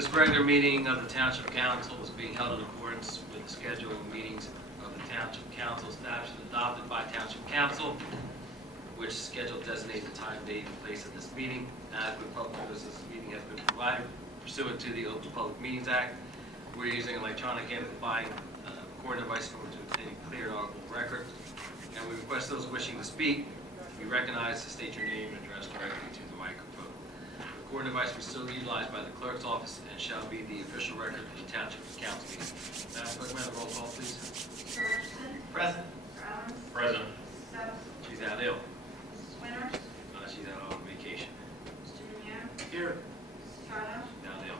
This regular meeting of the Township Council is being held in accordance with the schedule of meetings of the Township Council established and adopted by Township Council, which schedule designates the time, date, and place of this meeting. Adequate public notice of this meeting has been provided pursuant to the Open Public Meetings Act. We're using electronic amplifying recording device to obtain a clear audible record. And we request those wishing to speak be recognized to state your name and address directly to the microphone. The recording device will still be utilized by the clerk's office and shall be the official record of the Township Council meeting. Madam Clerk, may I have a roll call, please? Mr. Richardson? Present. Mr. Adams? Present. Mrs. Stubbs? She's out ill. Mrs. Winters? She's out on vacation. Mr. Minio? Here. Mrs. Trotter? Down ill.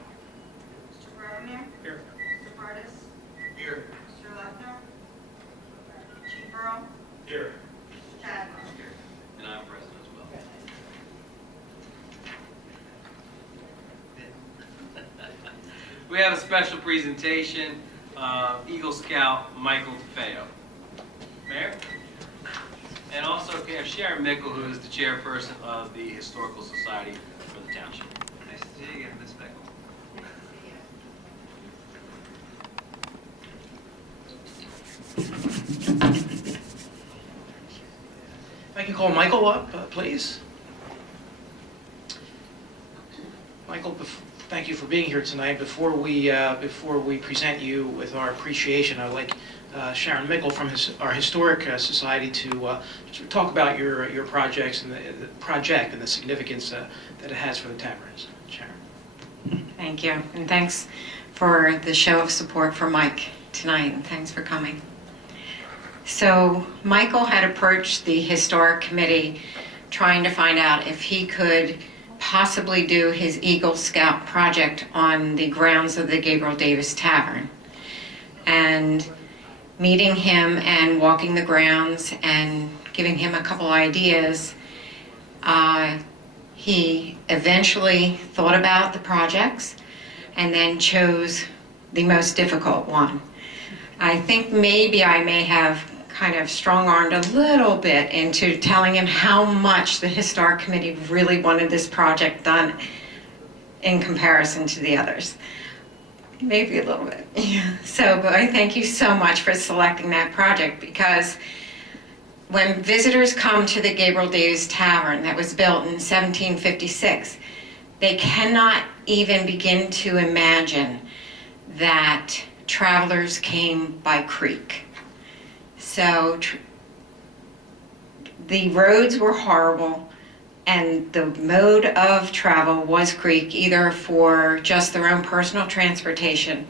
Mr. Brovner? Here. Mr. Bartis? Here. Mr. Lefner? Chief Earl? Here. Mr. Chadwell? Here. And I'm present as well. We have a special presentation, Eagle Scout Michael DeFeo. Mayor? And also we have Sharon Mickle, who is the chairperson of the Historical Society for the Township. Nice to see you again, Ms. Mickle. If I can call Michael up, please. Michael, thank you for being here tonight. Before we present you with our appreciation, I'd like Sharon Mickle from our Historic Society to talk about your projects and the project and the significance that it has for the taverns. Sharon. Thank you, and thanks for the show of support for Mike tonight, and thanks for coming. So Michael had approached the Historic Committee trying to find out if he could possibly do his Eagle Scout project on the grounds of the Gabriel Davis Tavern. And meeting him and walking the grounds and giving him a couple ideas, he eventually thought about the projects and then chose the most difficult one. I think maybe I may have kind of strong-armed a little bit into telling him how much the Historic Committee really wanted this project done in comparison to the others. Maybe a little bit. Yeah. But I thank you so much for selecting that project, because when visitors come to the Gabriel Davis Tavern that was built in 1756, they cannot even begin to imagine that travelers came by creek. So the roads were horrible, and the mode of travel was creek, either for just their own personal transportation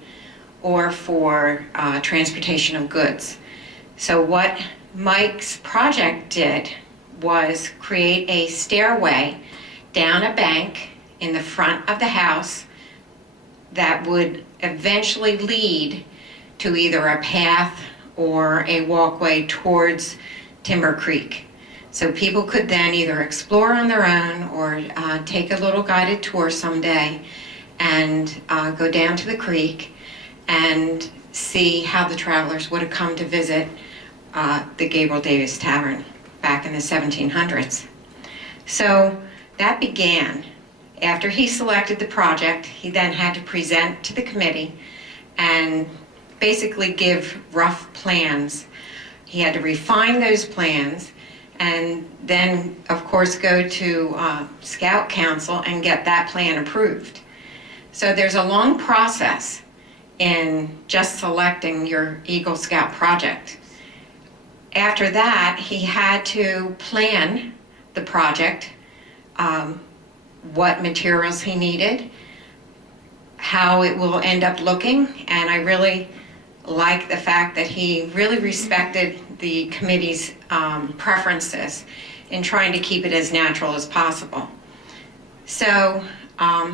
or for transportation of goods. So what Mike's project did was create a stairway down a bank in the front of the house that would eventually lead to either a path or a walkway towards Timber Creek. So people could then either explore on their own or take a little guided tour someday and go down to the creek and see how the travelers would have come to visit the Gabriel Davis Tavern back in the 1700s. So that began. After he selected the project, he then had to present to the committee and basically give rough plans. He had to refine those plans and then, of course, go to Scout Council and get that plan approved. So there's a long process in just selecting your Eagle Scout project. After that, he had to plan the project, what materials he needed, how it will end up looking, and I really like the fact that he really respected the committee's preferences in trying to keep it as natural as possible. So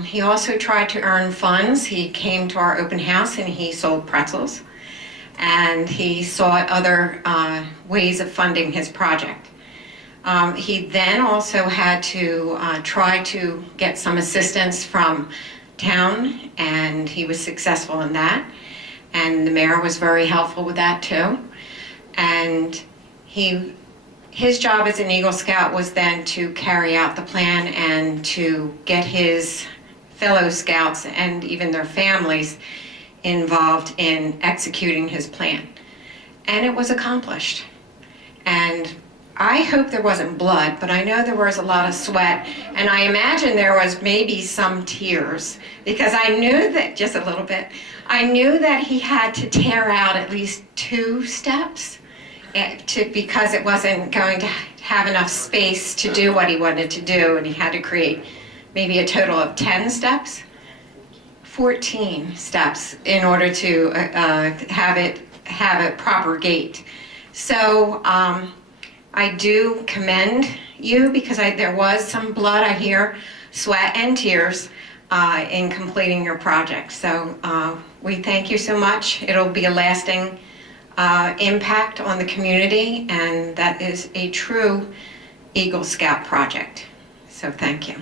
he also tried to earn funds. He came to our open house and he sold pretzels, and he sought other ways of funding his project. He then also had to try to get some assistance from town, and he was successful in that. And the mayor was very helpful with that too. And his job as an Eagle Scout was then to carry out the plan and to get his fellow scouts and even their families involved in executing his plan. And it was accomplished. And I hope there wasn't blood, but I know there was a lot of sweat, and I imagine there was maybe some tears, because I knew that, just a little bit, I knew that he had to tear out at least 2 steps because it wasn't going to have enough space to do what he wanted to do, and he had to create maybe a total of 10 steps, 14 steps in order to have a proper gait. So I do commend you, because there was some blood, I hear, sweat and tears in completing your project. So we thank you so much. It'll be a lasting impact on the community, and that is a true Eagle Scout project. So thank you.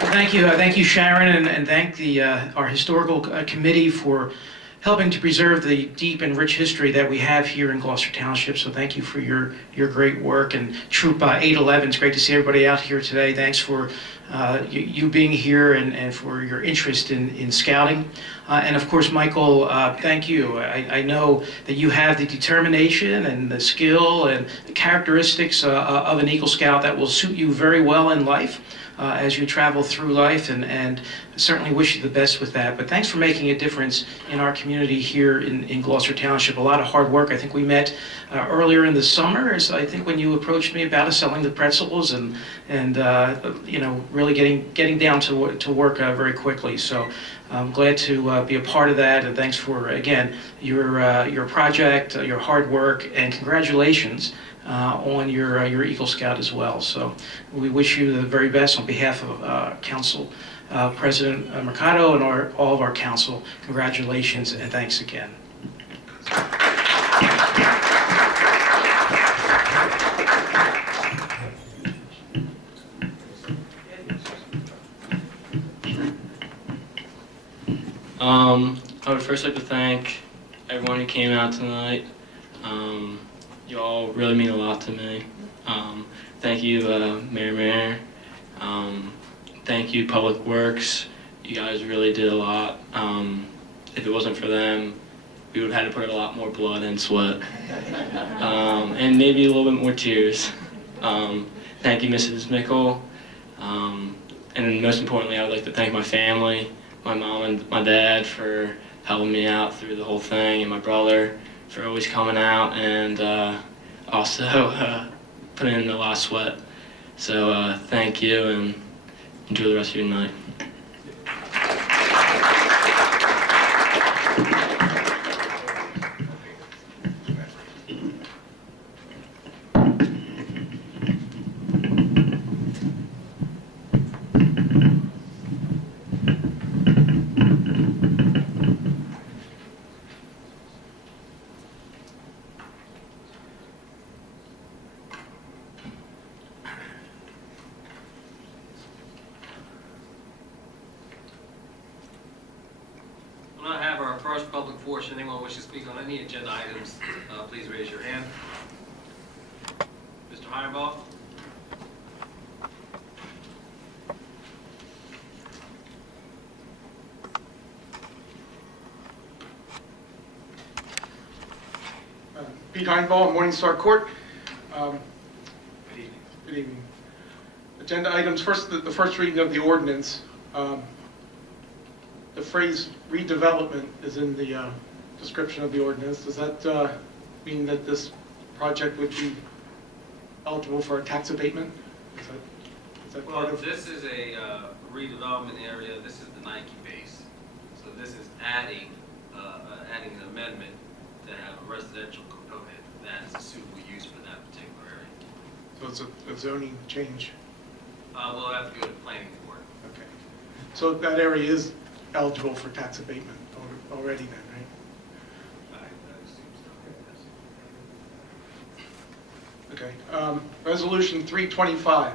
Well, thank you, Sharon, and thank our historical committee for helping to preserve the deep and rich history that we have here in Gloucester Township. So thank you for your great work. And Troop 811, it's great to see everybody out here today. Thanks for you being here and for your interest in scouting. And of course, Michael, thank you. I know that you have the determination and the skill and the characteristics of an Eagle Scout that will suit you very well in life. As you travel through life, and certainly wish you the best with that. But thanks for making a difference in our community here in Gloucester Township. A lot of hard work. I think we met earlier in the summer, I think, when you approached me about selling the pretzels and you know, really getting down to work very quickly. So I'm glad to be a part of that, and thanks for, again, your project, your hard work, and congratulations on your Eagle Scout as well. So we wish you the very best on behalf of Council President Mercado and all of our council. Congratulations and thanks again. I would first like to thank everyone who came out tonight. You all really mean a lot to me. Thank you, Mayor. Thank you, Public Works. You guys really did a lot. If it wasn't for them, we would have had to put a lot more blood and sweat. And maybe a little bit more tears. Thank you, Mrs. Mickle. And most importantly, I would like to thank my family, my mom and my dad, for helping me out through the whole thing, and my brother for always coming out and also putting in a lot of sweat. So thank you, and enjoy the rest of your night. We'll now have our first public portion. Anyone wish to speak on any agenda items, please raise your hand. Mr. Heinbaugh? Pete Heinbaugh, Morningstar Court. Good evening. Agenda items. First, the first reading of the ordinance. The phrase redevelopment is in the description of the ordinance. Does that mean that this project would be eligible for a tax abatement? Is that part Well, of? this is a redevelopment area. This is the Nike base. So this is adding an amendment to have a residential component that is a suitable use for that particular area. So it's a zoning change. We'll have to go to planning board. Okay. So that area is eligible for tax abatement already then, right? I assume so. Okay. Resolution 325,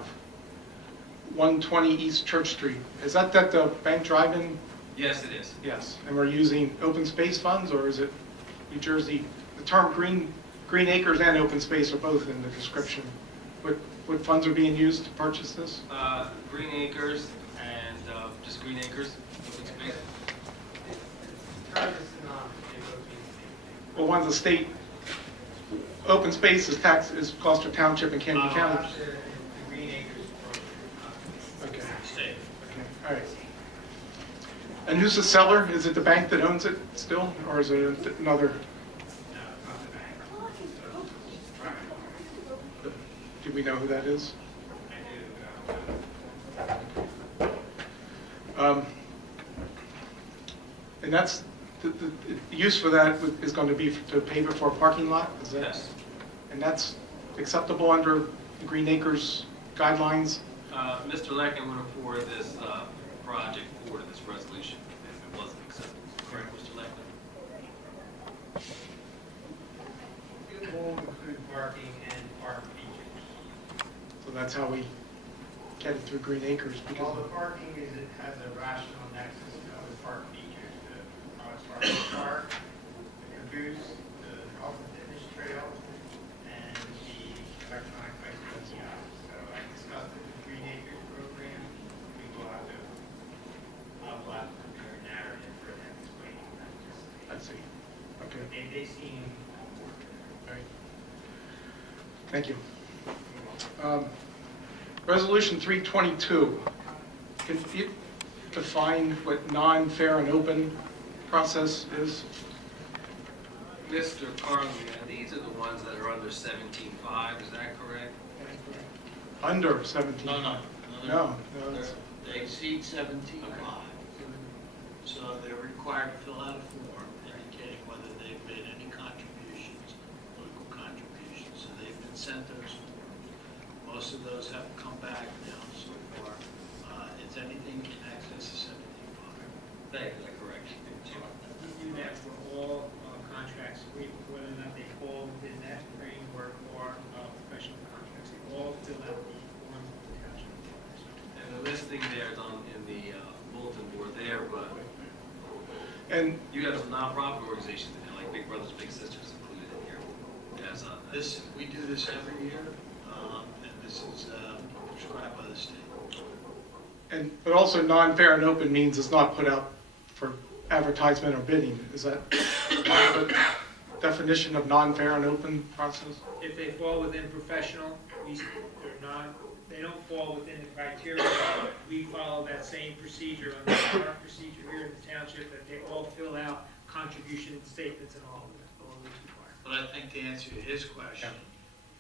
120 East Church Street. Is that the bank drive-in? Yes, it is. Yes. And we're using open space funds, or is it New Jersey? The term green acres and open space are both in the description. what funds are being used to purchase this? Green Acres and just Green Acres, open space. Well, one's a state, open space is Gloucester Township and Camden County. Green Acres Okay, State. okay, all right. And who's the seller? Is it the bank that owns it still, or is it another? Do we know who that is? And that's, the use for that is going to be to pay for a parking lot? Is that? Yes. And that's acceptable under the Green Acres guidelines? Mr. Lecken would have forwarded this project forward to this resolution if it wasn't acceptable. Correct, Mr. Lecken? It will include parking and park features. So that's how we get it through Green Acres, While because, the parking it has a rational nexus to other park features, the park, the caboose, the health and fitness trail, and the electronic bicycle kiosk. So I discussed it with the Green Acres program. We will have to, I'll have to prepare a narrative for them explaining that. I see. Okay, They seem, all right. Thank you. Resolution 322, can you define what non-fair and open process is? Mr. Carly, these are the ones that are under 17.5, is that correct? Under 17? No. No, it's- They exceed 17.5. So they're required to fill out a form indicating whether they've made any contributions, political contributions. So they've been sent those forms. Most of those have come back now so far. It's anything in excess of 17.5. That is correct. we do that for all contracts, whether or not they fall within that framework or professional contracts. They all fill out the form of the township. And the listing there is in the bulletin board there, but And you have some nonprofit organizations, like Big Brothers Big Sisters included in here. As We do this every year, and this is prescribed by the state. but also non-fair and open means it's not put out for advertisement or bidding. Is that the definition of non-fair and open process? If they fall within professional, they don't fall within the criteria. We follow that same procedure under our procedure here in the township, that they all fill out contribution statements and all of that, all of those required. But I think to answer his question,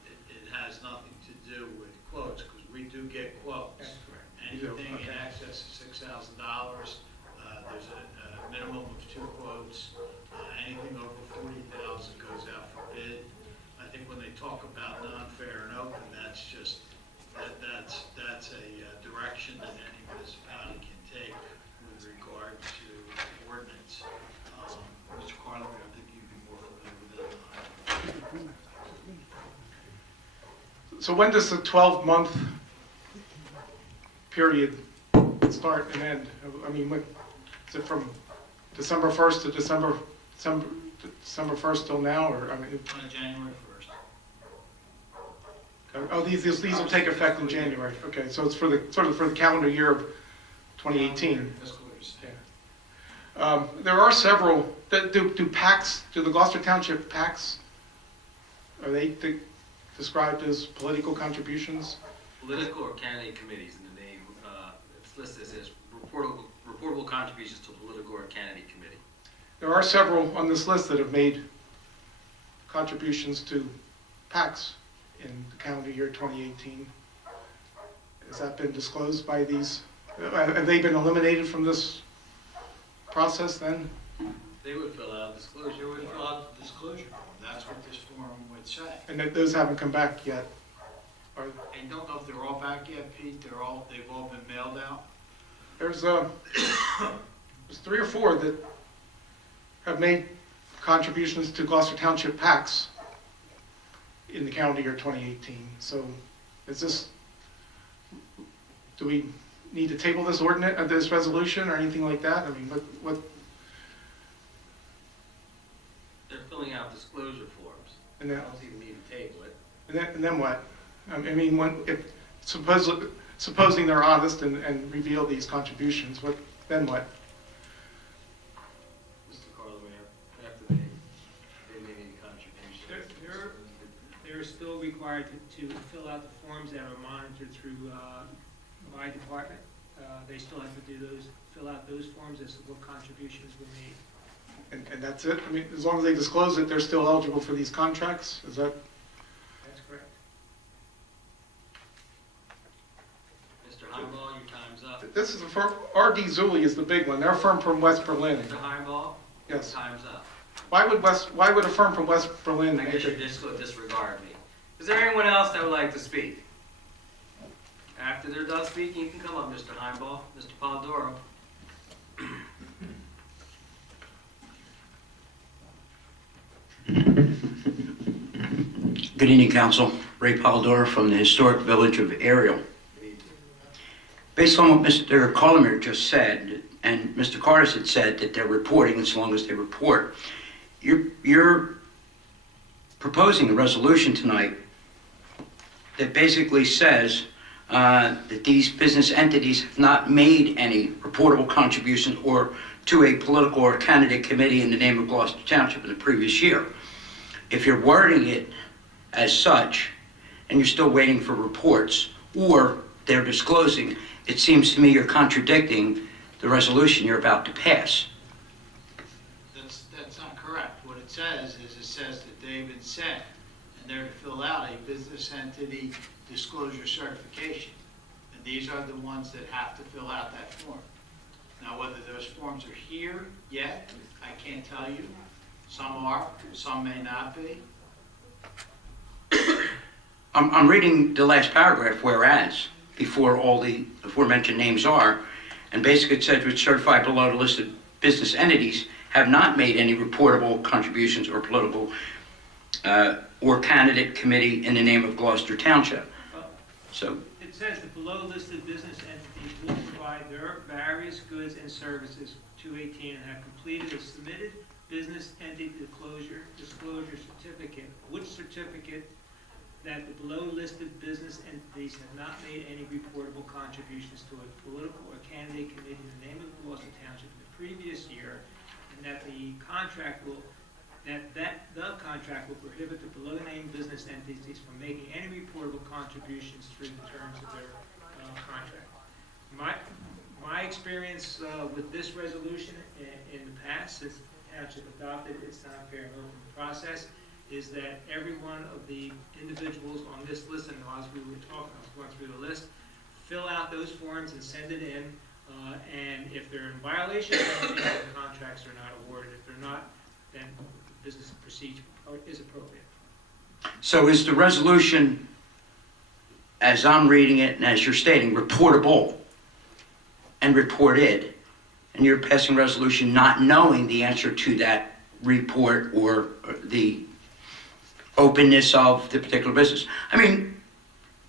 it has nothing to do with quotes, because we do get quotes. That's correct. Anything in Okay. excess of $6,000, there's a minimum of 2 quotes. Anything over 40,000 goes out for bid. I think when they talk about non-fair and open, that's just, that's a direction that any municipality can take with regard to ordinance. Mr. Carlin, I think you'd be more familiar with that than I am. So when does the 12-month period start and end? I mean, what, is it from December 1st to December 1st till now, or, I mean, On January 1st. oh, these will take effect in January. Okay, so it's for the calendar year of 2018. Fiscal year state. There are several, do PACs, do the Gloucester Township PACs, are they described as political contributions? political or candidate committees in the name, it's listed as reportable contributions to political or candidate committee. There are several on this list that have made contributions to PACs in the calendar year 2018. Has that been disclosed by these? Have they been eliminated from this process then? They would fill out a disclosure, We wouldn't fill out the disclosure form. That's what this form would say. And that those haven't come back yet? Or I don't know if they're all back yet, Pete. They've all been mailed out. there's 3 or 4 that have made contributions to Gloucester Township PACs in the calendar year 2018. So do we need to table this ordinance, this resolution or anything like that? I mean, what, they're filling out disclosure forms. and then, I don't see the need to table it. and then what? I mean, supposing they're honest and reveal these contributions, then what? Mr. Carlo, Mayor, after they made any contributions. They're still required to fill out the forms that are monitored through my department. They still have to fill out those forms as to what contributions were made. And that's it? I mean, as long as they disclose it, they're still eligible for these contracts? Is that? That's correct. Mr. Heimball, your time's up. This is a firm, R.D. Zulli is the big one. They're a firm from West Berlin. Mr. Heimball? Yes. Time's up. Why would a firm from West Berlin I make guess you it? just go disregard me. Is there anyone else that would like to speak? After they're done speaking, you can come up, Mr. Heimball, Mr. Polidoro. Good evening, Council. Ray Polidoro from the historic village of Ariel. Based on what Mr. Colomer just said, and Mr. Cardis had said that they're reporting as long as they report, you're proposing a resolution tonight that basically says that these business entities have not made any reportable contributions or to a political or candidate committee in the name of Gloucester Township in the previous year. If you're wording it as such, and you're still waiting for reports, or they're disclosing, it seems to me you're contradicting the resolution you're about to pass. That's not correct. What it says is, it says that David said, and they're to fill out a business entity disclosure certification. And these are the ones that have to fill out that form. Now, whether those forms are here yet, I can't tell you. Some are, some may not be. I'm reading the last paragraph, whereas, before all the aforementioned names are, and basically it says, which certified below the listed business entities have not made any reportable contributions or political or candidate committee in the name of Gloucester Township. So, It says the below listed business entities will provide their various goods and services to 218 and have completed a submitted business entity disclosure certificate, which certificate that the below listed business entities have not made any reportable contributions to a political or candidate committee in the name of Gloucester Township in the previous year, and that the contract will prohibit the below named business entities from making any reportable contributions through the terms of their contract. My experience with this resolution in the past, since the township adopted its non-fair and open process, is that every one of the individuals on this list, and as we were talking, I was going through the list, fill out those forms and send it in, and if they're in violation, then the contracts are not awarded. If they're not, then business procedure is appropriate. so is the resolution, as I'm reading it and as you're stating, reportable and reported, and you're passing resolution not knowing the answer to that report or the openness of the particular business? I mean,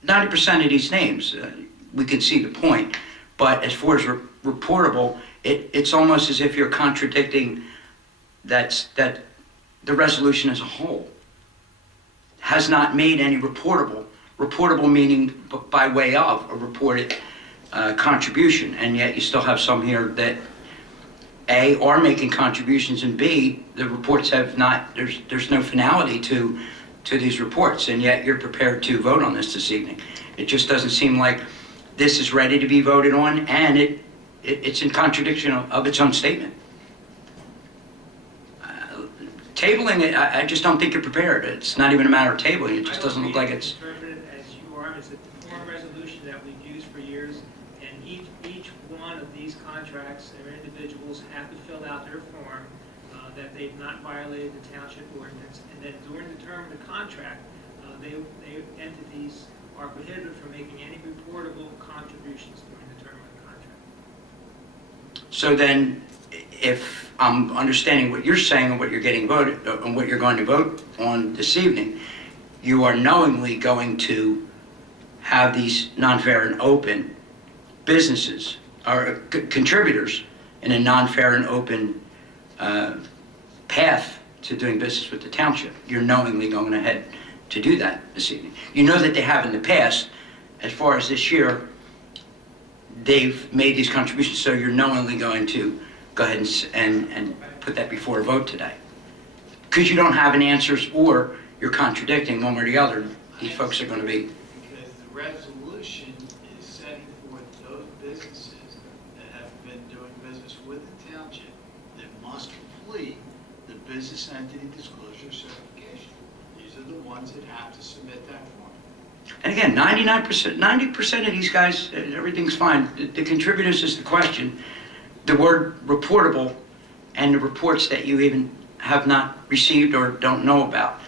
90% of these names, we can see the point, but as far as reportable, it's almost as if you're contradicting that the resolution as a whole has not made any reportable meaning by way of a reported contribution, and yet you still have some here that A, are making contributions, and B, the reports have not, there's no finality to these reports, and yet you're prepared to vote on this evening. It just doesn't seem like this is ready to be voted on, and it's in contradiction of its own statement. Tabling it, I just don't think you're prepared. It's not even a matter of tabling, it just doesn't look like it's... Interpreted as you are, is that the form resolution that we've used for years, and each one of these contracts or individuals have to fill out their form that they've not violated the township ordinance, and then during the term of the contract, entities are prohibited from making any reportable contributions during the term of the contract. So then, if I'm understanding what you're saying and what you're getting voted, and what you're going to vote on this evening, you are knowingly going to have these non-fair and open businesses, or contributors, in a non-fair and open path to doing business with the township. You're knowingly going ahead to do that this evening. You know that they have in the past. As far as this year, they've made these contributions, so you're knowingly going to go ahead and put that before a vote today. Because you don't have any answers, or you're contradicting one or the other, these folks are going to be... Because the resolution is setting forth those businesses that have been doing business with the township that must complete the business entity disclosure certification. These are the ones that have to submit that form. And again, 99%, 90% of these guys, everything's fine. The contributors is the question. The word reportable and the reports that you even have not received or don't know about.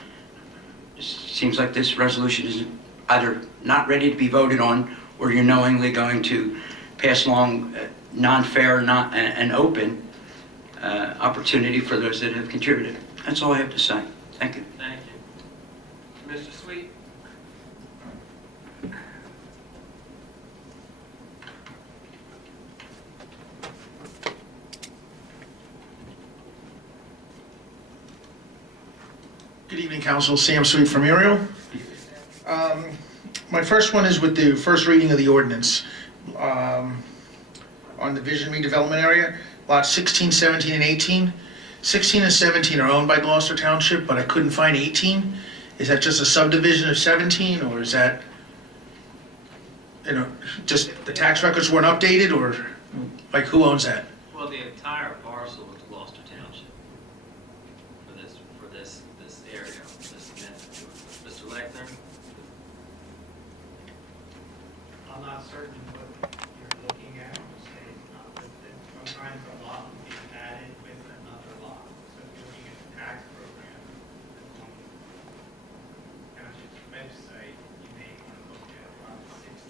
It seems like this resolution is either not ready to be voted on, or you're knowingly going to pass along non-fair, and open opportunity for those that have contributed. That's all I have to say. Thank you. Thank you. Mr. Sweet? Good evening, Council. Sam Sweet from Ariel. My first one is with the first reading of the ordinance on the Vision redevelopment area, lots 16, 17, and 18. 16 and 17 are owned by Gloucester Township, but I couldn't find 18. Is that just a subdivision of 17, or is that, just the tax records weren't updated, or like who owns that? Well, the entire parcel is Gloucester Township for this area, this amendment. Mr. Lechner? I'm not certain what you're looking at, just say it's not listed. Sometimes a lot will be added with another lot. So if you're looking at the tax program on the township's website, you may want to look at lot 16,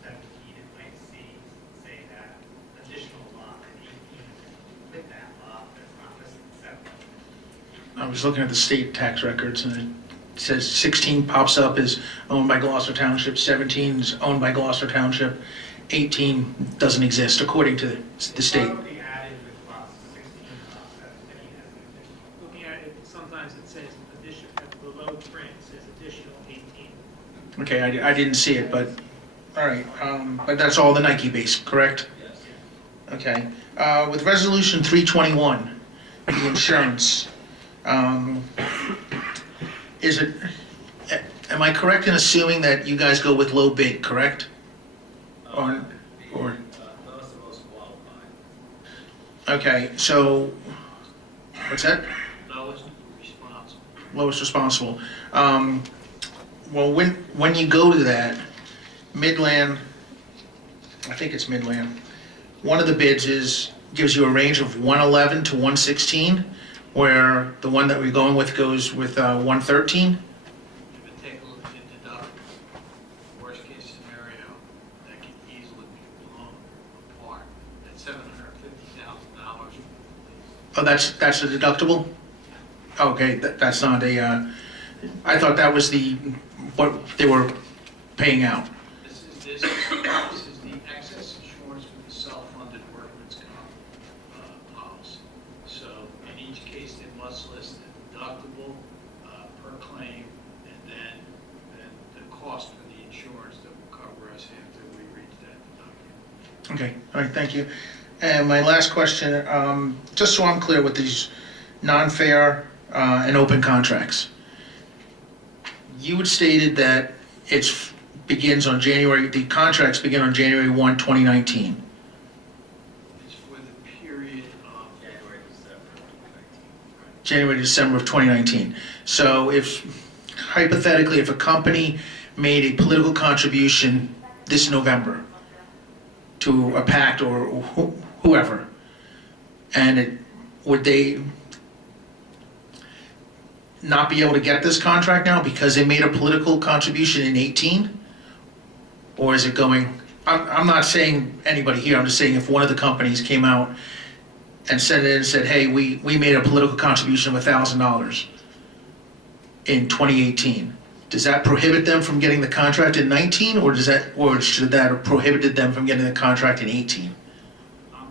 17, and might say that additional lot and 18 with that lot that's not listed separately. I was looking at the state tax records, and it says 16 pops up as owned by Gloucester Township, 17 is owned by Gloucester Township, 18 doesn't exist according to the state. Probably added with lots 16, lot 17 as an additional. Looking at it, sometimes it says addition, at the below print, it says additional 18. Okay, I didn't see it, but, all right, but that's all the Nike base, correct? Yes. Okay. With Resolution 321, the insurance, is it, am I correct in assuming that you guys go with low bid, correct? Or- Those are most qualified. Okay, so, what's that? Lowest responsible. Lowest responsible. Well, when you go to that, Midland, I think it's Midland, one of the bids gives you a range of 111 to 116, where the one that we're going with goes with 113. You would take a look at the deductible. Worst case scenario, that could easily be blown apart at $750,000. Oh, that's the deductible? Okay, that's not a, I thought that was what they were paying out. This is the excess insurance for the self-funded workman's comp policy. So in each case, they must list the deductible per claim, and then the cost for the insurance that will cover us after we reach that deductible. Okay, all right, thank you. And my last question, just so I'm clear with these non-fair and open contracts. You had stated that the contracts begin on January 1, 2019. It's for the period of January to December of 2019. So hypothetically, if a company made a political contribution this November to a PAC or whoever, and would they not be able to get this contract now because they made a political contribution in 18? Or is it going, I'm not saying anybody here, I'm just saying if one of the companies came out and sent it in and said, hey, we made a political contribution of $1,000 in 2018, does that prohibit them from getting the contract in 19, or should that have prohibited them from getting the contract in 18? How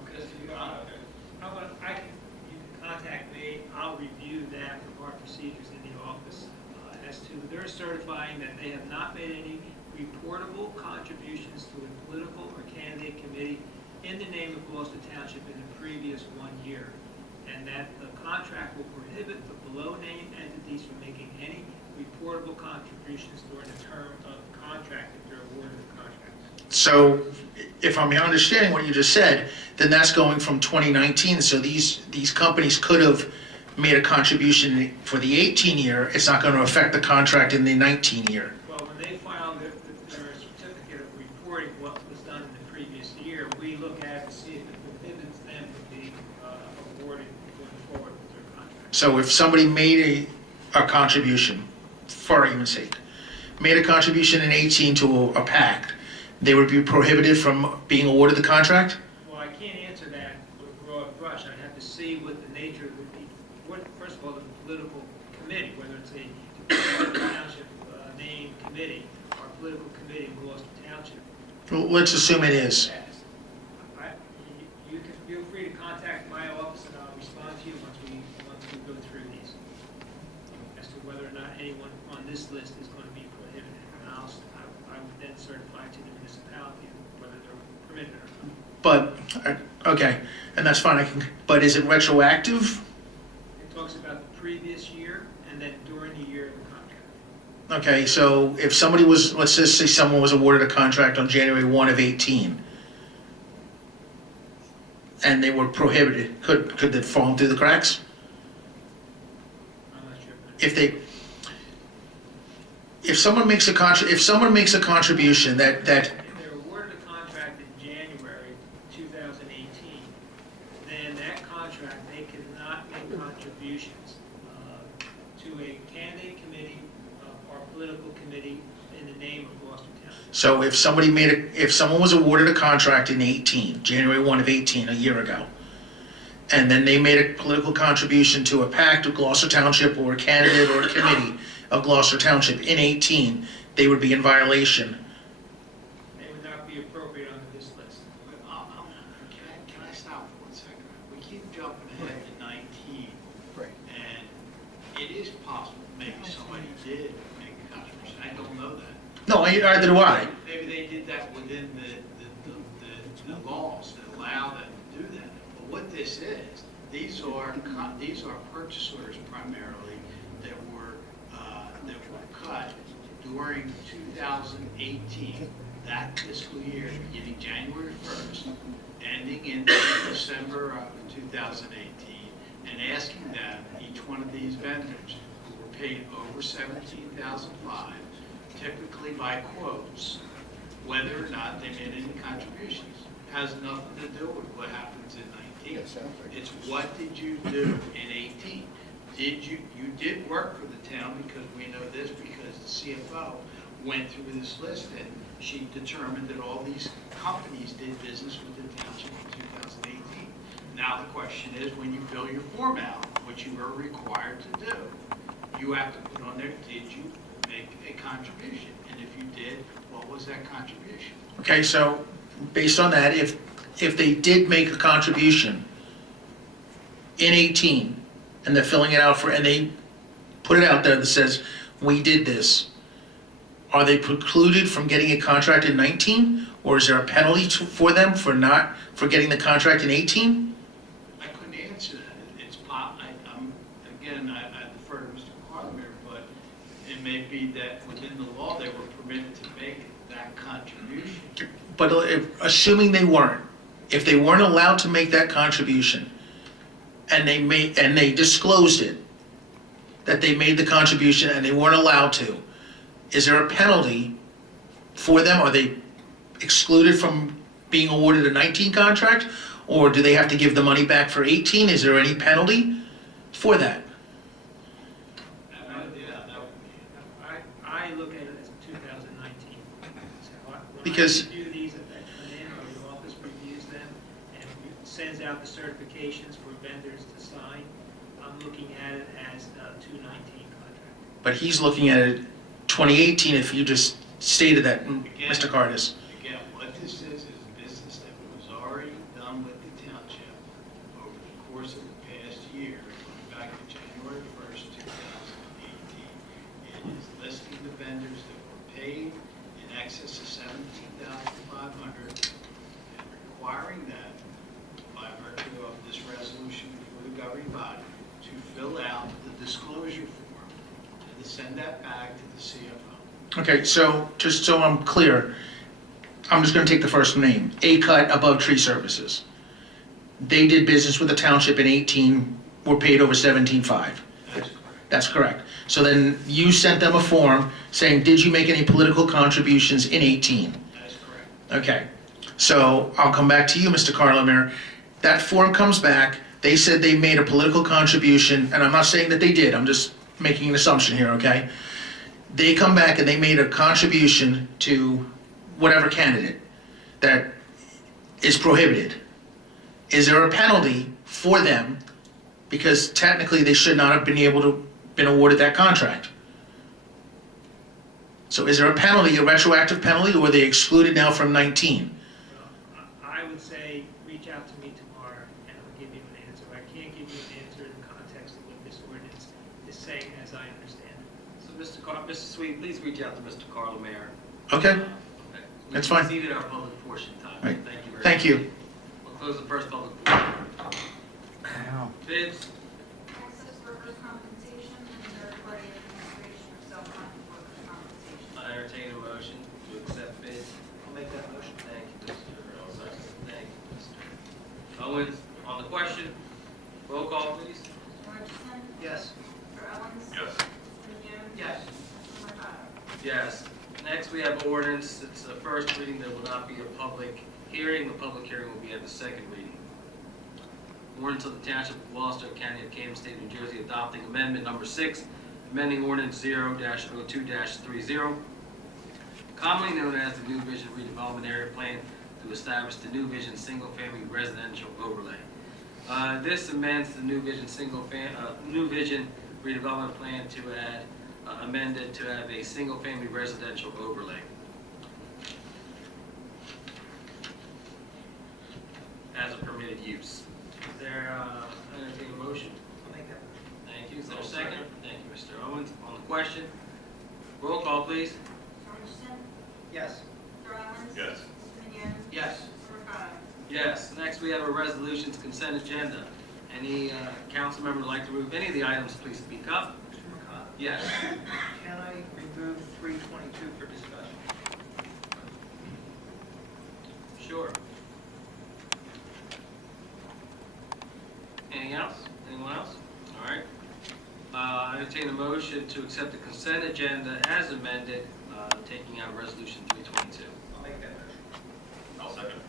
about you can contact me, I'll review that with our procedures in the office as to order certifying that they have not made any reportable contributions to a political or candidate committee in the name of Gloucester Township in the previous 1 year, and that the contract will prohibit the below-named entities from making any reportable contributions during the term of the contract if they're awarded the contract. So if I'm understanding what you just said, then that's going from 2019. So these companies could have made a contribution for the 18 year. It's not going to affect the contract in the 19 year. Well, when they file their certificate of reporting what was done in the previous year, we look at it to see if it prohibits them from being awarded going forward with their contract. So if somebody made a contribution, for argument's sake, made a contribution in 18 to a pact, they would be prohibited from being awarded the contract? Well, I can't answer that with a broad brush. I'd have to see what the nature would be. First of all, the political committee, whether it's a township named committee or political committee in Gloucester Township. Well, let's assume it is. You can feel free to contact my office and I'll respond to you once we go through these as to whether or not anyone on this list is going to be prohibited. And I would then certify to the municipality whether they're permitted or not. But, okay, and that's fine, but is it retroactive? It talks about the previous year and then during the year of the contract. Okay, so if somebody was, let's just say someone was awarded a contract on January 1 of 18, and they were prohibited, could that fall through the cracks? I'm not sure. If someone makes a contribution that If they're awarded a contract in January 2018, then that contract, they cannot make contributions to a candidate committee or political committee in the name of Gloucester Township. So if someone was awarded a contract in 18, January 1 of 18, a year ago, and then they made a political contribution to a pact of Gloucester Township or a candidate or a committee of Gloucester Township in 18, they would be in violation. They would not be appropriate under this list. Can I stop for 1 second? We keep jumping ahead to 19. Right. And it is possible, maybe somebody did make a contribution. I don't know that. No, either do I. Maybe they did that within the laws that allow them to do that. But what this is, these are purchase orders primarily that were cut during 2018, that fiscal year, beginning January 1st, ending in December of 2018, and asking them, each one of these vendors who were paid over $17,500, typically by quotes, whether or not they made any contributions. Has nothing to do with what happens in 19. It's what did you do in 18? You did work for the town, because we know this, because the CFO went through this list and she determined that all these companies did business with the township in 2018. Now the question is, when you fill your form out, which you are required to do, you have to put on there, did you make a contribution? And if you did, what was that contribution? Okay, so based on that, if they did make a contribution in 18, and they're filling it out and they put it out there that says, we did this, are they precluded from getting a contract in 19? Or is there a penalty for them for getting the contract in 18? I couldn't answer that. Again, I defer to Mr. Carlemere, but it may be that within the law, they were permitted to make that contribution. But assuming they weren't, if they weren't allowed to make that contribution, and they disclosed it, that they made the contribution and they weren't allowed to, is there a penalty for them? Are they excluded from being awarded a 19 contract? Or do they have to give the money back for 18? Is there any penalty for that? I look at it as 2019. Because- When I review these, if they come in, or the office reviews them, and sends out the certifications for vendors to sign, I'm looking at it as a 2019 contract. But he's looking at it 2018 if you just stated that, Mr. Cardis. Again, what this is business that was already done with the township over the course of the past year, going back to January 1st, 2018. It is listing vendors that were paid in excess of $17,500 and requiring them, by virtue of this resolution before the governing body, to fill out the disclosure form and to send that back to the CFO. Okay, so just so I'm clear, I'm just going to take the first name, A-Cut Above Tree Services. They did business with the township in 18, were paid over 17.5. That's correct. That's correct. So then you sent them a form saying, did you make any political contributions in 18? That's correct. Okay, so I'll come back to you, Mr. Carlemere. That form comes back, they said they made a political contribution, and I'm not saying that they did, I'm just making an assumption here, okay? They come back and they made a contribution to whatever candidate that is prohibited. Is there a penalty for them? Because technically they should not have been able to been awarded that contract. So is there a penalty, a retroactive penalty, or are they excluded now from 19? I would say, reach out to me tomorrow, and I'll give you an answer. I can't give you an answer in the context of what this ordinance is saying, as I understand it. So Mr. Sweet, please reach out to Mr. Carlemere. Okay, Okay. That's fine. We exceeded our public portion time. Right. Thank you very much. thank you. We'll close the first public portion. Bids, Access workers' compensation and third-party administration of self-funded workers' compensation. I entertain a motion to accept bids. I'll make that motion. Thank you, Mr. Elzar. Thank you, Mr. Owens. On the question, roll call, please. Mr. Hutchison? Yes. Mr. Owens? Yes. Mr. Menuon? Yes. Mr. Mercado? Yes. Next, we have ordinance. It's the first reading. There will not be a public hearing. The public hearing will be at the second reading. Ordinance of the Township of Gloucester, County of Camden, State of New Jersey, adopting amendment number 6, amending ordinance 0-02-30, commonly known as the New Vision Redevelopment Area Plan, to establish the New Vision Single-Family Residential Overlay. This amends the New Vision New Vision Redevelopment Plan to add amended to have a single-family residential overlay. As a permitted use. Is there, entertain a motion? I'll make that motion. Thank you. Is there a second? Thank you, Mr. Owens. On the question, roll call, please. Mr. Hutchison? Yes. Mr. Owens? Yes. Mr. Menuon? Yes. Mr. Mercado? Yes. Next, we have a resolutions consent agenda. Any council member would like to remove any of the items, please speak up. Mr. McConnell, Yes. can I remove 322 for discussion? Sure. Anything else? Anyone else? All right. I entertain a motion to accept the consent agenda as amended, taking out resolution 322. I'll make that motion. I'll second.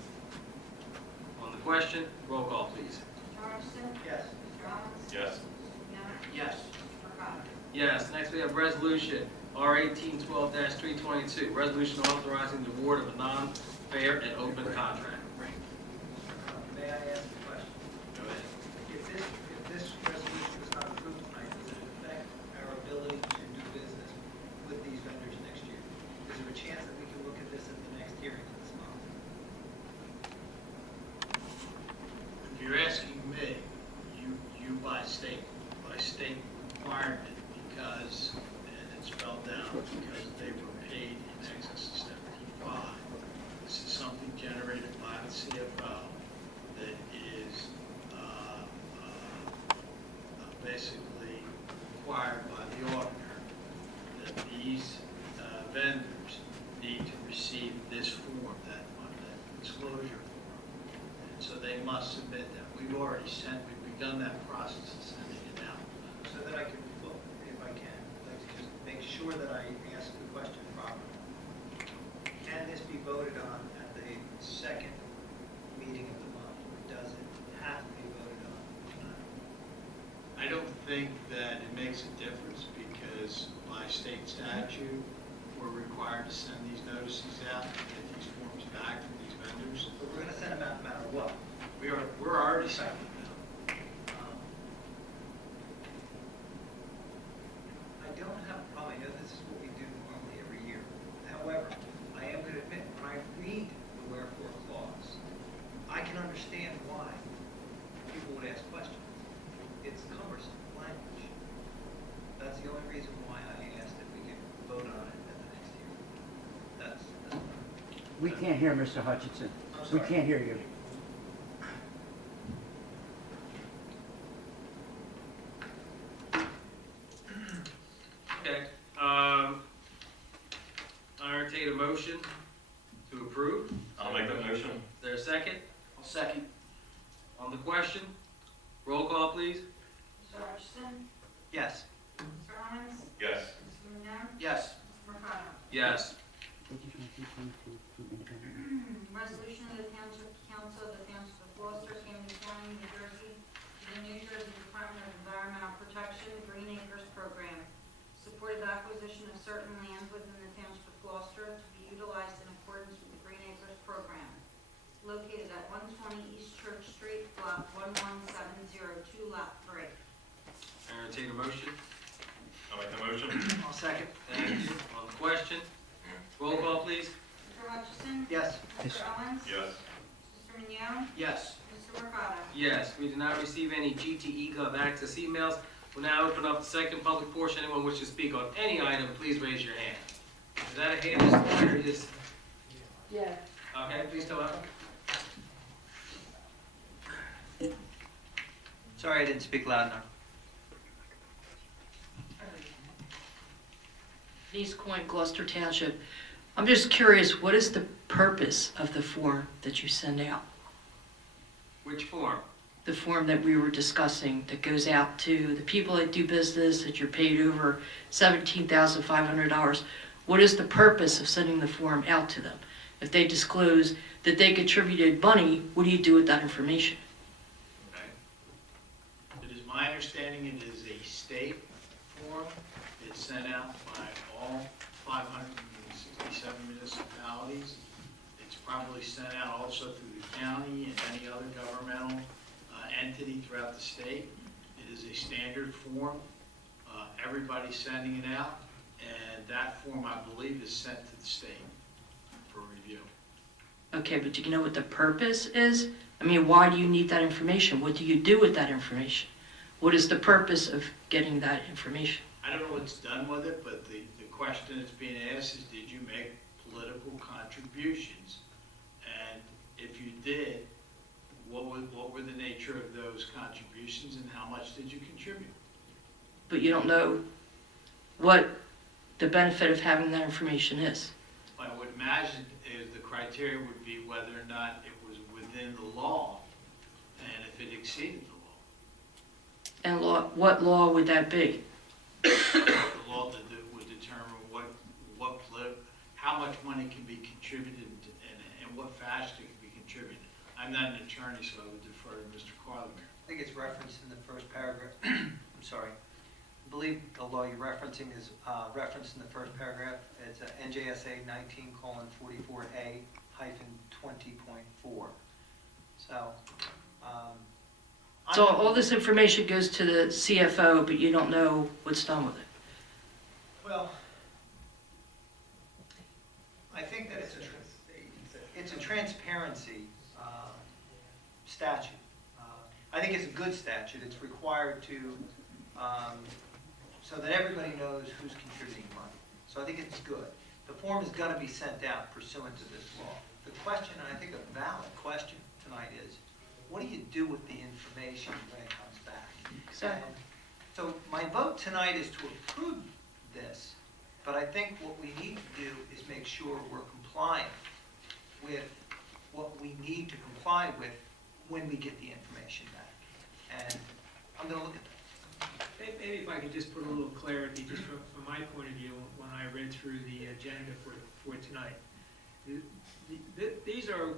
On the question, roll call, please. Mr. Hutchison? Yes. Mr. Owens? Yes. Mr. Menuon? Yes. Mr. Mercado? Yes, next we have resolution R 1812-322, resolution authorizing the award of a non-fair and open contract. May I ask a question? Go ahead. If this resolution is not approved tonight, does it affect our ability to do business with these vendors next year? Is there a chance that we can look at this at the next hearing this month? If you're asking me, you by state requirement, because, and it's spelled out, because they were paid in excess of 75. This is something generated by the CFO that is basically required by the auditor, that these vendors need to receive this form, that disclosure form. And so they must submit that. We've begun that process of sending it out. So that I can, well, if I can, I'd like to just make sure that I ask the question properly. Can this be voted on at the second meeting of the month, or does it have to be voted on tonight? I don't think that it makes a difference, because by state statute, we're required to send these notices out and get these forms back from these vendors. But we're going to send them out no matter what. We're already sending them out. I don't have a problem, I know this is what we do normally every year. However, I am going to admit, when I read the wherefore clause, I can understand why people would ask questions. It's cumbersome language. That's the only reason why I asked if we could vote on it at the We can't hear Mr. Hutchinson. I'm We sorry. can't hear you. Okay, I entertain a motion to approve. I'll make that motion. Is there a second? I'll second. On the question? Roll call, please. Mr. Hutchison? Yes. Mr. Owens? Yes. Mr. Menard? Yes. Mr. Mercado? Yes. Resolution of the Township Council of the Township of Gloucester, Camden County, New Jersey, to the New Jersey Department of Environmental Protection Green Acres Program. Supported acquisition of certain lands within the Township of Gloucester to be utilized in accordance with the Green Acres Program. Located at 120 East Church Street, Block 11702, Lot 3. Entertain a motion. I'll make the motion. I'll second. Thank you. On the question? Roll call, please. Mr. Hutchison? Yes. Mr. Owens? Yes. Mr. Mignone? Yes. Mr. Mercado? Yes, we did not receive any GTE Gov access emails. We'll now open up the second public portion. Anyone wish to speak on any item, please raise your hand. Is that a hand this morning or just? Yeah. Okay, please tell us. Sorry I didn't speak loud enough. Denise Coyne, Gloucester Township. I'm just curious, what is the purpose of the form that you send out? Which form? The form that we were discussing that goes out to the people that do business, that you're paid over $17,500. What is the purpose of sending the form out to them? If they disclose that they contributed money, what do you do with that information? It is my understanding it is a state form. It's sent out by all 567 municipalities. It's probably sent out also through the county and any other governmental entity throughout the state. It is a standard form. Everybody's sending it out, and that form, I believe, is sent to the state for review. Okay, but do you know what the purpose is? I mean, why do you need that information? What do you do with that information? What is the purpose of getting that information? I don't know what's done with it, but the question that's being asked is, did you make political contributions? And if you did, what were the nature of those contributions and how much did you contribute? But you don't know what the benefit of having that information is. What I would imagine is the criteria would be whether or not it was within the law and if it exceeded the law. And what law would that be? The law would determine how much money can be contributed and what fashion it can be contributed. I'm not an attorney, so I would defer to Mr. Carlemere. I think it's referenced in the first paragraph. I'm sorry. I believe the law you're referencing is referenced in the first paragraph. It's NJSA 19:44A-20.4. So, So all this information goes to the CFO, but you don't know what's done with it. well, I think that it's a transparency statute. I think it's a good statute. It's required to, so that everybody knows who's contributing money. So I think it's good. The form is going to be sent out pursuant to this law. The question, and I think a valid question tonight is, what do you do with the information when it comes back? Exactly. And so my vote tonight is to approve this, but I think what we need to do is make sure we're compliant with what we need to comply with when we get the information back. And I'm going to look at that. Maybe if I could just put a little clarity, just from my point of view, when I read through the agenda for tonight. These are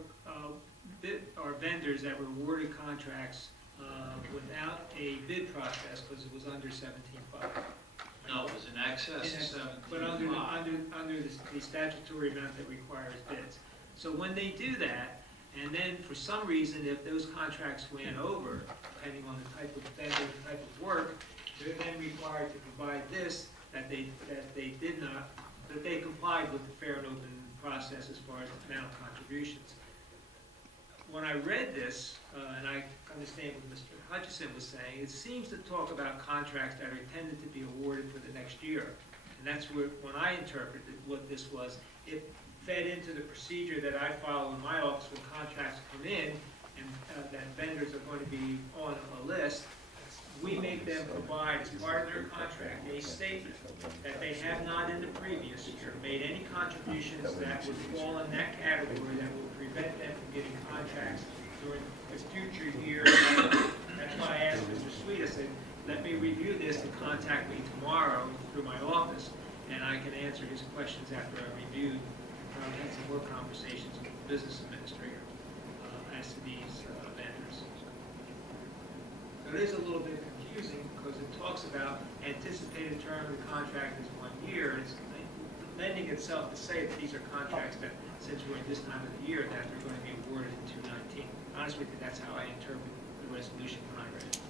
vendors that were awarded contracts without a bid process because it was under 17.5. No, it was in excess of 7.5. But under the statutory amount that requires bids. So when they do that, and then for some reason, if those contracts ran over, depending on the type of vendor, the type of work, they're then required to provide this, that they complied with the fair and open process as far as the amount of contributions. When I read this, and I understand what Mr. Hutchison was saying, it seems to talk about contracts that are intended to be awarded for the next year. And that's when I interpreted what this was. If fed into the procedure that I follow in my office when contracts come in and that vendors are going to be on a list. We make them provide, as part of their contract, a statement that they have not in the previous year made any contributions that would fall in that category that would prevent them from getting contracts during the future year. That's why I asked Mr. Sweet, I said, let me review this and contact me tomorrow through my office, and I can answer his questions after I reviewed. Probably had some more conversations with the business administrator as to these vendors. So it is a little bit confusing because it talks about anticipated term of the contract is 1 year. It's lending itself to say that these are contracts that, since we're at this time of the year, that they're going to be awarded in 2019. Honestly, that's how I interpret the resolution when I read it.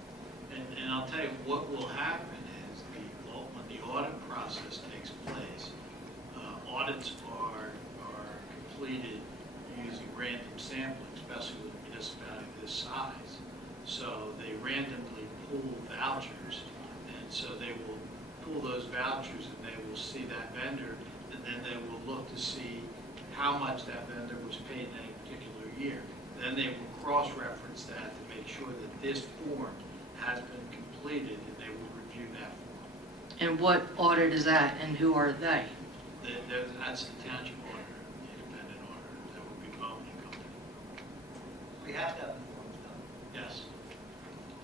And I'll tell you, what will happen is when the audit process takes place, audits are completed using random sampling, especially with a municipality this size. So they randomly pull vouchers, and so they will pull those vouchers and they will see that vendor, and then they will look to see how much that vendor was paid in any particular year. Then they will cross-reference that to make sure that this form has been completed, and they will review that form. And what audit is that, and who are they? That's the township auditor, the independent auditor. That would be Bowman Company. We have to have the forms done. Yes.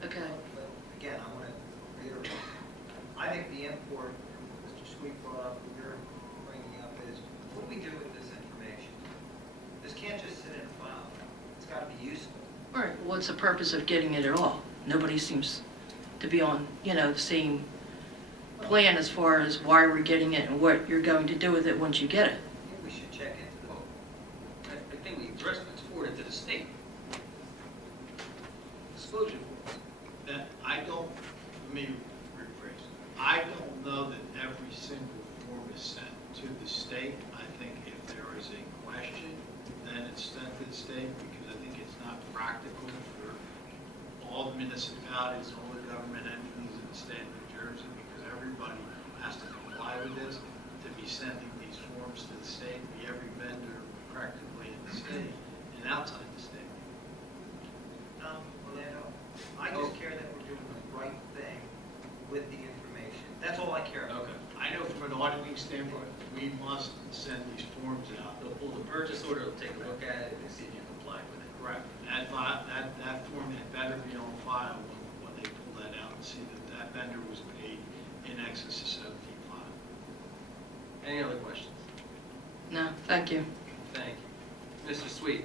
Okay. But again, I want to reiterate, I think the import Mr. Sweet brought up, what you're bringing up is, what do we do with this information? This can't just sit in a file. It's got to be useful. All right, what's the purpose of getting it at all? Nobody seems to be on, the same plan as far as why we're getting it and what you're going to do with it once you get it. I think we should check into the I think we addressed it, it's forwarded to the state. Disclosure forms. That let me rephrase. I don't know that every single form is sent to the state. I think if there is a question, then it's sent to the state, because I think it's not practical for all the municipalities, all the government entities in the state of New Jersey, because everybody has to comply with this, to be sending these forms to the state, be every vendor practically in the state and outside the state. Orlando, I just care that we're doing the right thing with the information. That's all I care about. Okay. I know from an auditing standpoint, we must send these forms out. They'll pull the purchase order, they'll take a look at it, and see if you comply with it. Correct. That form had better be on file when they pull that out and see that that vendor was paid in excess of 17.5. Any other questions? No, thank you. Thank you. Mr. Sweet?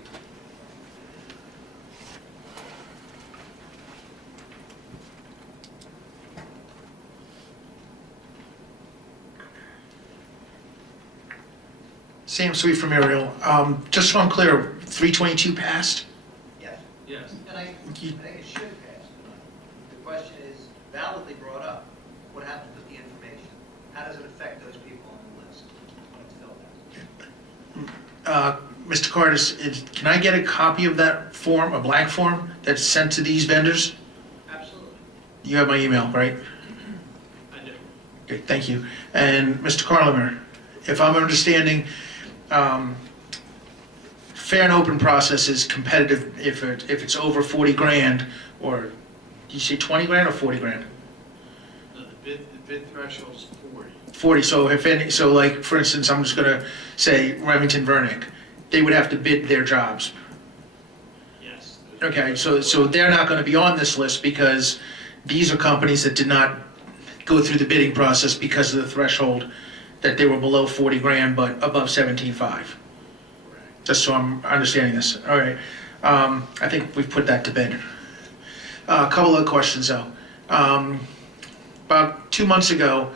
Sam Sweet from Ariel. Just so I'm clear, 322 passed? Yes. Yes. And I think it should pass tonight. The question is validly brought up. What happens with the information? How does it affect those people on the list when it's filled out? Mr. Carter, can I get a copy of that form, a blank form, that's sent to these vendors? Absolutely. You have my email, right? I do. Okay, thank you. And Mr. Carlimer, if I'm understanding, fair and open process is competitive if it's over 40 grand, or did you say 20 grand or 40 grand? No, the bid threshold's 40. 40, so like, for instance, I'm just gonna say Remington Vernick, they would have to bid their jobs. Yes. Okay, so they're not gonna be on this list because these are companies that did not go through the bidding process because of the threshold that they were below 40 grand but above 17.5. Correct. Just so I'm understanding this. All right. I think we've put that to bed. A couple of questions though. About 2 months ago,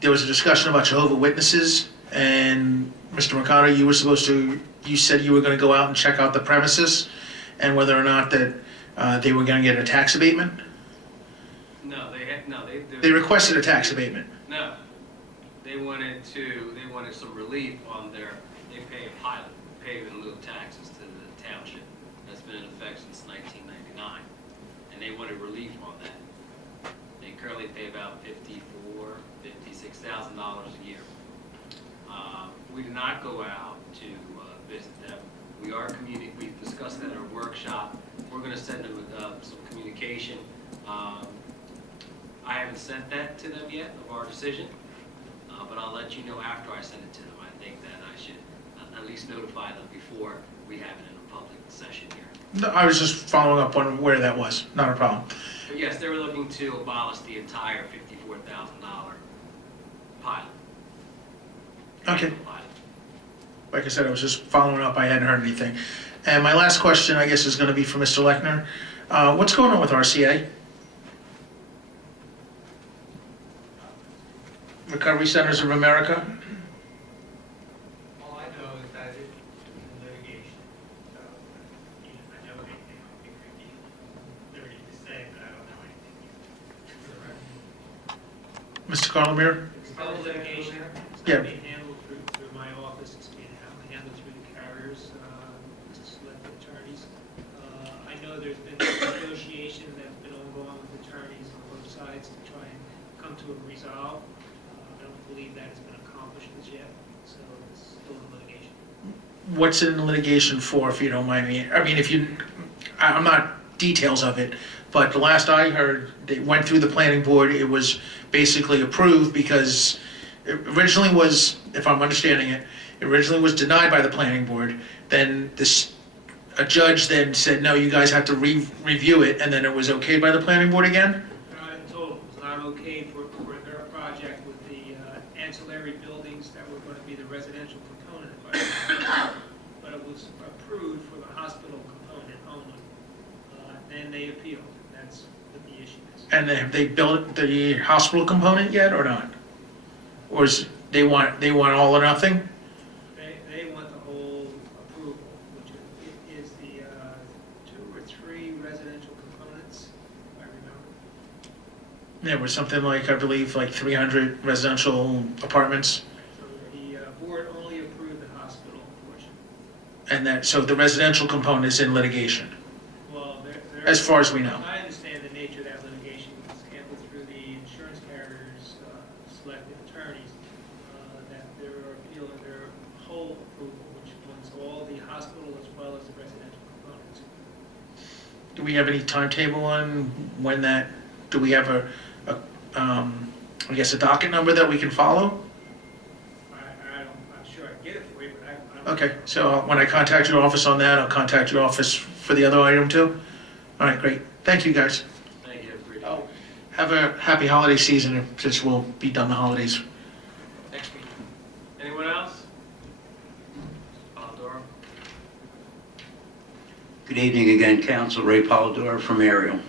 there was a discussion about Jehovah's Witnesses, and Mr. Mercado, you said you were going to go out and check out the premises and whether or not that they were going to get a tax abatement. No, They requested a tax abatement. No. They wanted some relief on they pay a pilot, pay in lieu of taxes to the township. That's been in effect since 1999. And they wanted relief on that. They currently pay about $56,000 a year. We did not go out to visit them. We've discussed that at our workshop. We're going to send them some communication. I haven't sent that to them yet of our decision, but I'll let you know after I send it to them. I think that I should at least notify them before we have it in a public session here. No, I was just following up on where that was, not a problem. But yes, they were looking to abolish the entire $54,000 pilot. Okay. Pilot. Like I said, I was just following up, I hadn't heard anything. And my last question, I guess, is going to be for Mr. Lechner. What's going on with RCA? Recovery Centers of America? All I know is that it's in litigation, so, you know, I know anything, it could be dirty to say, but I don't know anything. Mr. Carlemere? It's still litigation. It's Yeah. not being handled through my office, it's being handled through the carriers, selected attorneys. I know there's been negotiation that's been ongoing with attorneys on both sides to try and come to a resolve. I don't believe that has been accomplished as yet, so it's still in litigation. What's it in litigation for, if you don't mind me? I mean, I'm not details of it, but the last I heard, they went through the planning board, it was basically approved because it originally was, if I'm understanding it, originally was denied by the planning board. Then a judge then said, no, you guys have to review it, and then it was okayed by the planning board again? In total, it was not okay for their project with the ancillary buildings that were going to be the residential component, but it was approved for the hospital component only. Then they appealed, and that's what the issue is. And have they built the hospital component yet, or not? Or they want all or nothing? They want the whole approval, which is the 2 or 3 residential components, if I remember. Yeah, it was something like, I believe, like 300 residential apartments. So the board only approved the hospital portion. And so the residential component is in litigation, Well, as far as we know. I understand the nature of that litigation was handled through the insurance carriers, selected attorneys, that their appeal of their whole approval, which wants all the hospital as well as the residential components. Do we have any timetable on when that, do we have I guess a docket number that we can follow? I'm sure I can get it for you, but I don't. Okay, so when I contact your office on that, I'll contact your office for the other item too? All right, great. Thank you, guys. Thank you. Oh, have a happy holiday season, since we'll be done the holidays. Next meeting. Anyone else? Polidoro? Good evening again, Council. Ray Polidoro from Ariel.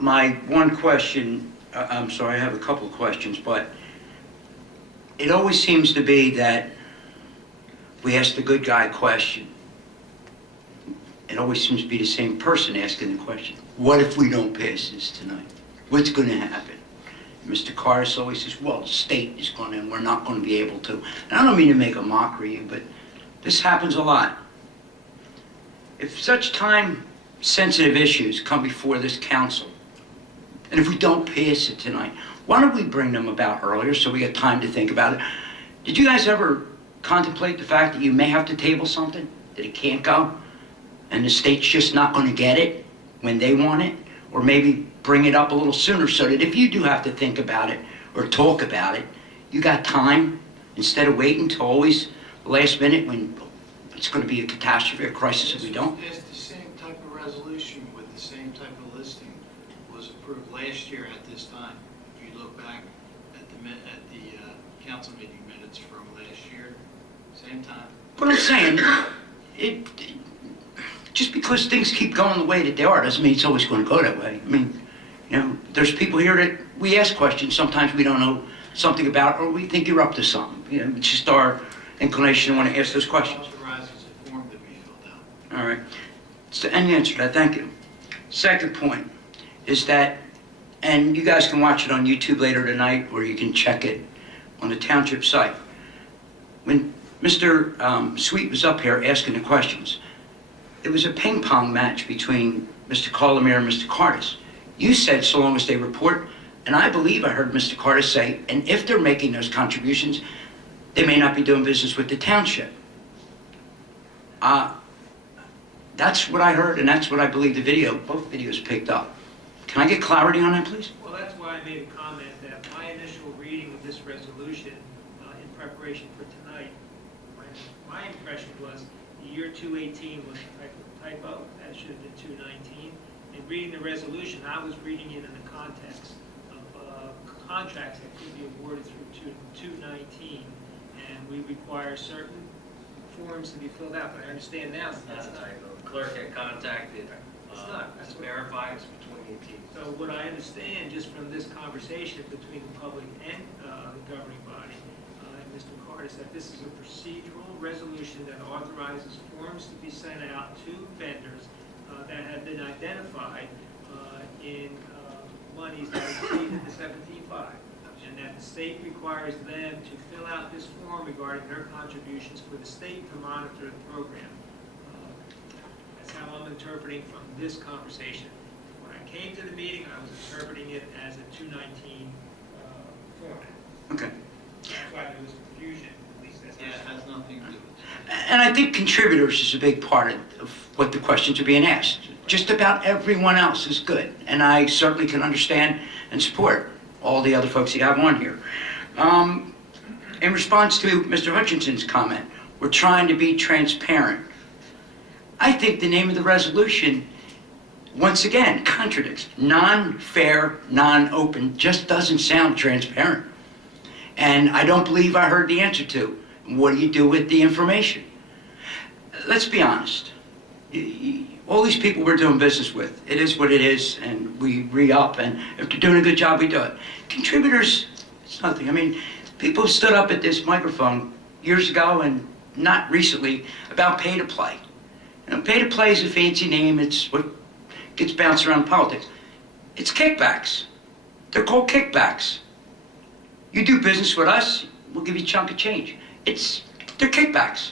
My one question, I'm sorry, I have a couple of questions, but it always seems to be that we ask the good guy question. It always seems to be the same person asking the question. What if we don't pass this tonight? What's going to happen? Mr. Cardis always says, well, the state is going to, and we're not going to be able to. And I don't mean to make a mockery of you, but this happens a lot. If such time-sensitive issues come before this council, and if we don't pass it tonight, why don't we bring them about earlier so we get time to think about it? Did you guys ever contemplate the fact that you may have to table something, that it can't go, and the state's just not going to get it when they want it? Or maybe bring it up a little sooner so that if you do have to think about it or talk about it, you got time instead of waiting till always the last minute when it's going to be a catastrophe, a crisis if we don't. It's the same type of resolution with the same type of listing was approved last year at this time. If you look back at the council meeting minutes from last year, same time. But I'm saying, just because things keep going the way that they are doesn't mean it's always going to go that way. I mean, you know, there's people here that we ask questions, sometimes we don't know something about, or we think you're up to something. You know, it's just our inclination to want to ask those questions. Authorizes a form to be filled out. All right. So, and you answered that, thank you. Second point is that, and you guys can watch it on YouTube later tonight, or you can check it on the township site. When Mr. Sweet was up here asking the questions, it was a ping pong match between Mr. Carlemere and Mr. Cardis. You said so long as they report, and I believe I heard Mr. Cardis say, and if they're making those contributions, they may not be doing business with the township. That's what I heard, and that's what I believe both videos picked up. Can I get clarity on that, please? Well, that's why I made a comment that my initial reading of this resolution in preparation for tonight, my impression was the year 218 was a typo, that should have been 219. In reading the resolution, I was reading it in the context of contracts that could be awarded through 219, and we require certain forms to be filled out, but I understand now that that's That's a not. typo. The clerk had contacted, It's not. That's what- verified it's for 2018. So what I understand just from this conversation between the public and the governing body and Mr. Card is that this is a procedural resolution that authorizes forms to be sent out to vendors that have been identified in monies that exceeded the 17.5, and that the state requires them to fill out this form regarding their contributions for the state to monitor the program. That's how I'm interpreting from this conversation. When I came to the meeting, I was interpreting it as a 219 format. Okay. That's why there was confusion, at least that's. Yeah, it has nothing to do with it. And I think contributors is a big part of what the questions are being asked. Just about everyone else is good, and I certainly can understand and support all the other folks you have on here. In response to Mr. Hutchinson's comment, we're trying to be transparent. I think the name of the resolution, once again, contradicts. Non-fair, non-open just doesn't sound transparent. And I don't believe I heard the answer to, what do you do with the information? Let's be honest. All these people we're doing business with, it is what it is, and we re-up, and if they're doing a good job, we do it. Contributors, it's nothing. I mean, people stood up at this microphone years ago and not recently about pay-to-play. You know, pay-to-play is a fancy name. It's what gets bounced around in politics. It's kickbacks. They're called kickbacks. You do business with us, we'll give you a chunk of change. They're kickbacks.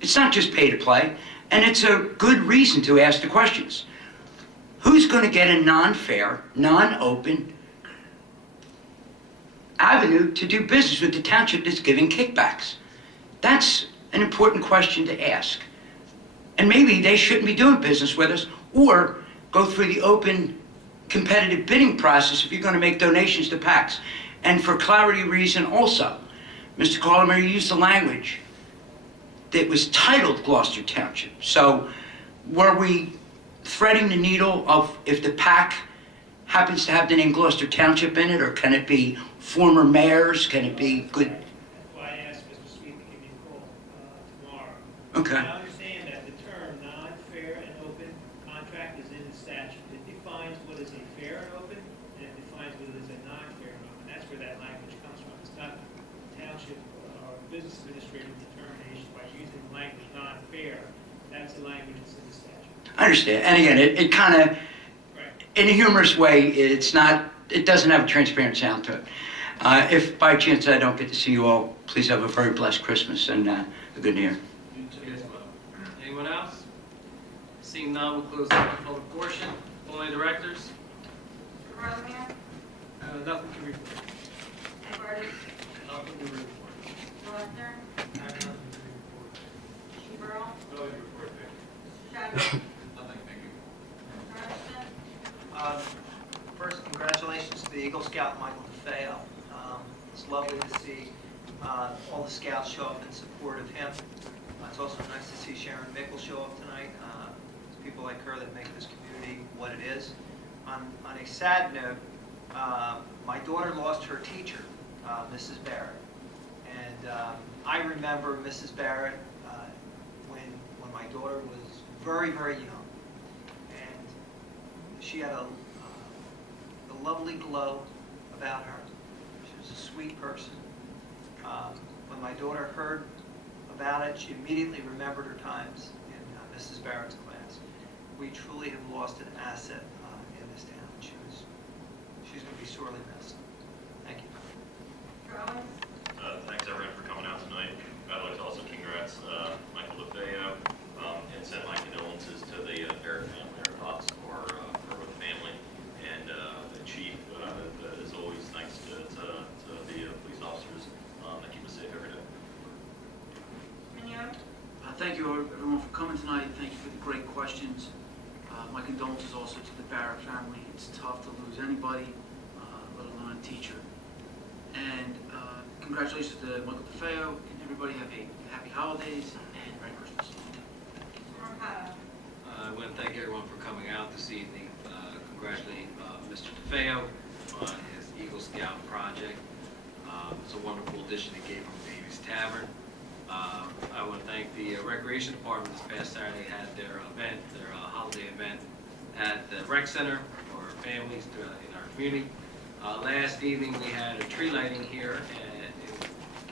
It's not just pay-to-play, and it's a good reason to ask the questions. Who's going to get a non-fair, non-open avenue to do business with the township that's giving kickbacks? That's an important question to ask. And maybe they shouldn't be doing business with us, or go through the open competitive bidding process if you're going to make donations to PACs. And for clarity reason also, Mr. Collimer used the language that was titled Gloucester Township. So were we threading the needle of if the PAC happens to have the name Gloucester Township in it, or can it be former mayors? Can it be good? That's why I asked Mr. Sweet to give me a call tomorrow. Okay. I understand that the term non-fair and open contract is in the statute. It defines what is a fair and open, and it defines what is a non-fair and open. That's where that language comes from. It's not township or business administrative determination by using the language non-fair. That's the language that's in the statute. I understand. And again, it kind of, Right. in a humorous way, it doesn't have a transparent sound to it. If by chance I don't get to see you all, please have a very blessed Christmas and a good New Year. You too as well. Anyone else? Seeing none, we'll close the public portion. Following directors? Mr. Rosamier? Nothing to report. Ms. Gardner? Nothing to report. Mr. Lester? I have nothing to report. Mr. Burrell? No report, thank Mr. Chadwick? Nothing, thank you. Mr. Anderson? First, congratulations to the Eagle Scout, Michael DeFeo. It's lovely to see all the scouts show up in support of him. It's also nice to see Sharon Mickle show up tonight. It's people like her that make this community what it is. On a sad note, my daughter lost her teacher, Mrs. Barrett. And I remember Mrs. Barrett when my daughter was very, very young. And she had a lovely glow about her. She was a sweet person. When my daughter heard about it, she immediately remembered her times in Mrs. Barrett's class. We truly have lost an asset in this town. She's going to be sorely missed. Thank you. Mr. Owens? Thanks everyone for coming out tonight. I'd like to also congrats Michael DeFeo and send my condolences to the Barrett family, our thoughts are with the family. And the chief, it's always nice to the police officers that keep us safe every day. questions. My condolences also to the Barrett family. It's tough to lose anybody, let alone a teacher. And congratulations to Michael DeFeo, and everybody have a happy holidays and Merry Christmas. I want to thank everyone for coming out this evening, congratulating Mr. DeFeo on his Eagle Scout project. It's a wonderful addition to Gave Him Babies Tavern. I want to thank the Recreation Department this past Saturday had their event, their holiday event at the rec center for families in our community. Last evening we had a tree lighting here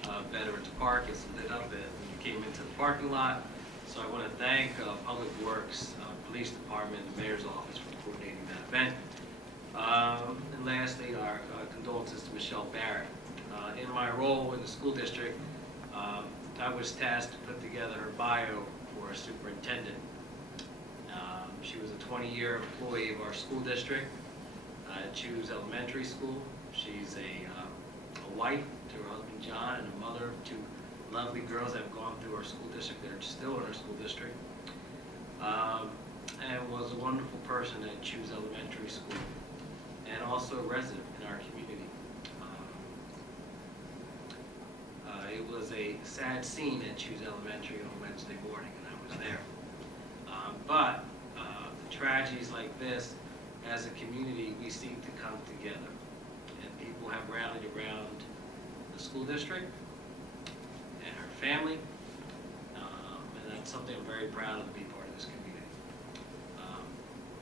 at Veterans Park. It's lit up when you came into the parking lot. So I want to thank Public Works, Police Department, and the Mayor's Office for coordinating that event. And lastly, our condolences to Michelle Barrett. In my role in the school district, I was tasked to put together her bio for a superintendent. She was a 20-year employee of our school district at Choose Elementary School. She's a wife to her husband John and a mother of 2 lovely girls that have gone through our school district that are still in our school district. And was a wonderful person at Choose Elementary School and also a resident in our community. It was a sad scene at Choose Elementary on Wednesday morning, and I was there. But tragedies like this, as a community, we seem to come together. And people have rallied around the school district and her family. And that's something I'm very proud of to be part of this community.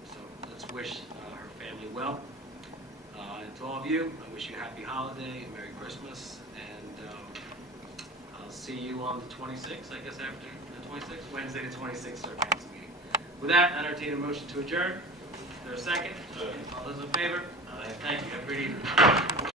So let's wish her family well. And to all of you, I wish you a happy holiday, and Merry Christmas, and I'll see you on the 26th, I guess after the 26th, Wednesday the 26th, our council meeting. With that, I entertain a motion to adjourn. Is there a second? All those in favor? Thank you. Have a great evening.